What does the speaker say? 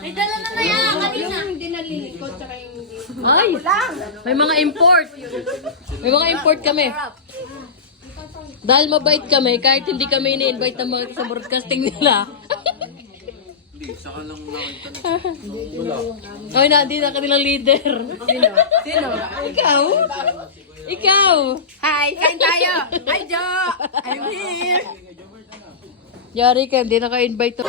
May dala na na yan kanina. Hindi nalilikot, tsaka yung hindi. Ay, may mga import. May mga import kami. Dahil mabait kami, kahit hindi kami ini-invite na sa broadcasting nila. Hindi, saka lang nakita Ay, hindi na kanilang leader. Sino? Ikaw? Ikaw? Hi, kain tayo! Hi, Jo! I'm here! Yari ka, hindi naka-invite to.